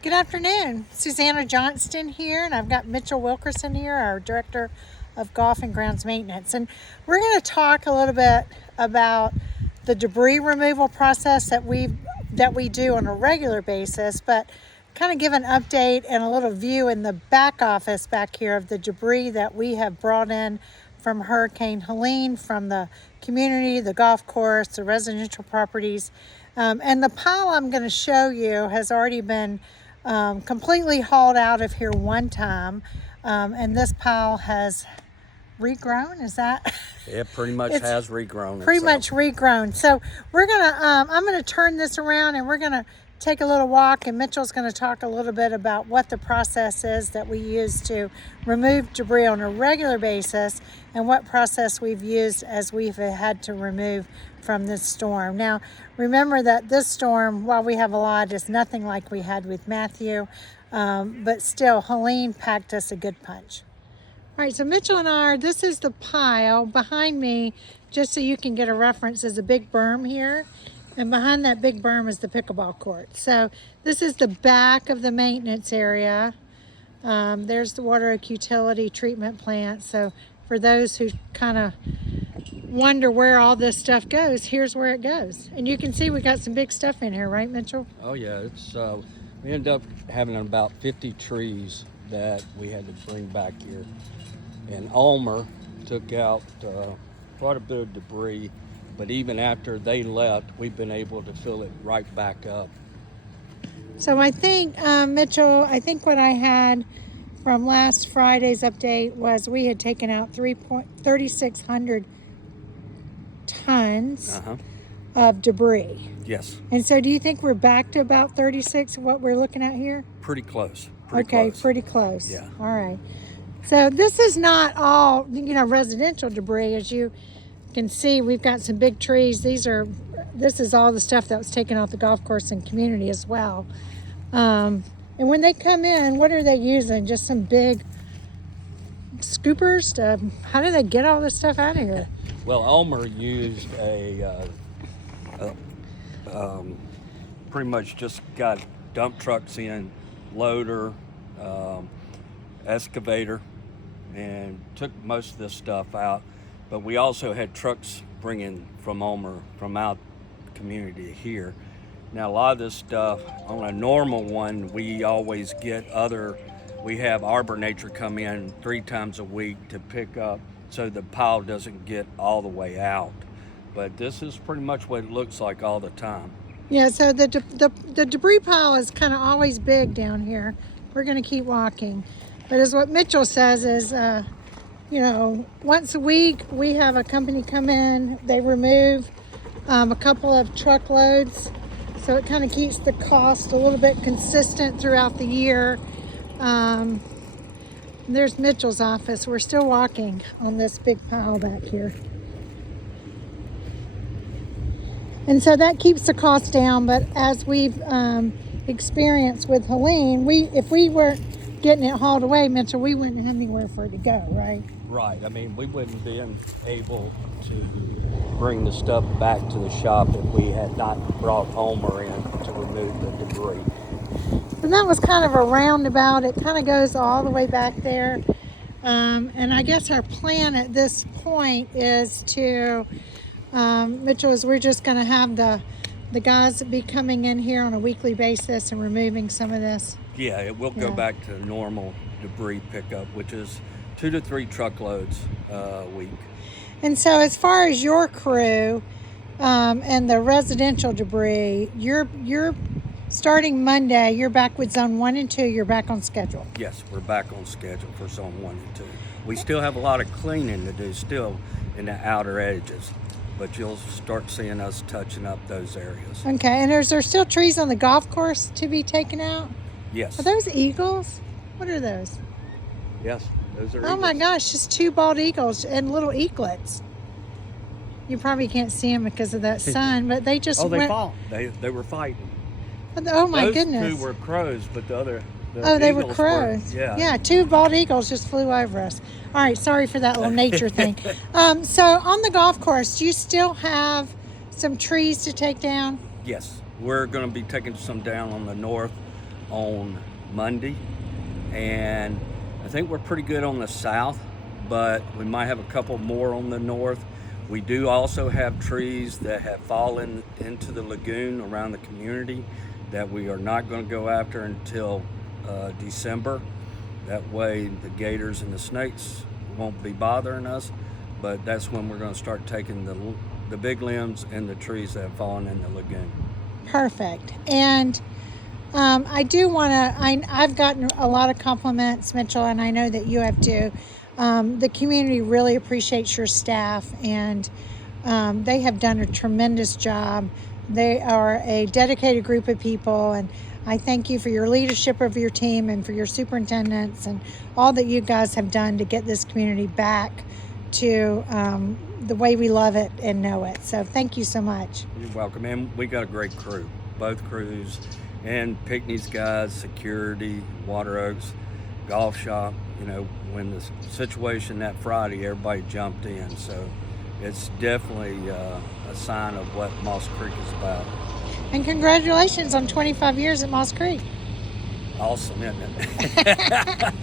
Good afternoon. Suzanna Johnston here, and I've got Mitchell Wilkerson here, our Director of Golf and Grounds Maintenance. And we're going to talk a little bit about the debris removal process that we do on a regular basis, but kind of give an update and a little view in the back office back here of the debris that we have brought in from Hurricane Helene, from the community, the golf course, the residential properties. And the pile I'm going to show you has already been completely hauled out of here one time, and this pile has regrown. Is that? It pretty much has regrown. Pretty much regrown. So we're gonna, I'm gonna turn this around and we're gonna take a little walk, and Mitchell's gonna talk a little bit about what the process is that we use to remove debris on a regular basis and what process we've used as we've had to remove from this storm. Now, remember that this storm, while we have a lot, is nothing like we had with Matthew, but still, Helene packed us a good punch. All right, so Mitchell and I, this is the pile. Behind me, just so you can get a reference, is a big berm here. And behind that big berm is the pickleball court. So this is the back of the maintenance area. There's the Water Oak Utility Treatment Plant. So for those who kind of wonder where all this stuff goes, here's where it goes. And you can see we got some big stuff in here, right, Mitchell? Oh yeah, it's we ended up having about 50 trees that we had to bring back here. And Ulmer took out quite a bit of debris, but even after they left, we've been able to fill it right back up. So I think, Mitchell, I think what I had from last Friday's update was we had taken out 3,600 tons of debris. Yes. And so do you think we're back to about 36, what we're looking at here? Pretty close. Pretty close. Yeah. All right. So this is not all, residential debris. As you can see, we've got some big trees. This is all the stuff that was taken off the golf course and community as well. And when they come in, what are they using? Just some big scoopers? How do they get all this stuff out of here? Well, Ulmer used pretty much just got dump trucks in, loader, excavator, and took most of this stuff out. But we also had trucks bringing from Ulmer, from out the community here. Now a lot of this stuff, on a normal one, we always we have Arbor Nature come in 3 times a week to pick up so the pile doesn't get all the way out. But this is pretty much what it looks like all the time. Yeah, so the debris pile is kind of always big down here. We're going to keep walking. But as what Mitchell says is, once a week we have a company come in, they remove a couple of truckloads. So it kind of keeps the cost a little bit consistent throughout the year. There's Mitchell's office. We're still walking on this big pile back here. And so that keeps the cost down, but as we've experienced with Helene, if we weren't getting it hauled away, Mitchell, we wouldn't have anywhere for it to go, right? Right. I mean, we wouldn't been able to bring the stuff back to the shop if we had not brought Ulmer in to remove the debris. And that was kind of a roundabout. It kind of goes all the way back there. And I guess our plan at this point is to, Mitchell, is we're just going to have the guys be coming in here on a weekly basis and removing some of this. Yeah, it will go back to normal debris pickup, which is 2 to 3 truckloads a week. And so as far as your crew and the residential debris, you're starting Monday, you're back with zone 1 and 2, you're back on schedule. Yes, we're back on schedule for zone 1 and 2. We still have a lot of cleaning to do still in the outer edges, but you'll start seeing us touching up those areas. Okay, and is there still trees on the golf course to be taken out? Yes. Are those eagles? What are those? Yes, those are Oh eagles. my gosh, just 2 bald eagles and little eaglets. You probably can't see them because of that sun, but they just they fought. They were fighting. Oh my Those goodness. 2 were crows, but the other... They were crows. Yeah, 2 bald eagles just flew over us. All right, sorry for that little nature thing. So on the golf course, do you still have some trees to take down? Yes, we're going to be taking some down on the north on Monday, and I think we're pretty good on the south, but we might have a couple more on the north. We do also have trees that have fallen into the lagoon around the community that we are not going to go after until December. That way the gators and the snakes won't be bothering us, but that's when we're going to start taking the big limbs and the trees that have fallen in the lagoon. Perfect. And I do want to, I've gotten a lot of compliments, Mitchell, and I know that you have too. The community really appreciates your staff, and they have done a tremendous job. They are a dedicated group of people, and I thank you for your leadership of your team and for your superintendents and all that you guys have done to get this community back to the way we love it and know it. So thank you so much. You're welcome. And we got a great crew, both crews, and Pinckney's guys, security, Water Oaks, golf shop. You know, when the situation that Friday, everybody jumped in. So it's definitely a sign of what Moss Creek is about. And congratulations on 25 years at Moss Creek. Awesome, isn't it?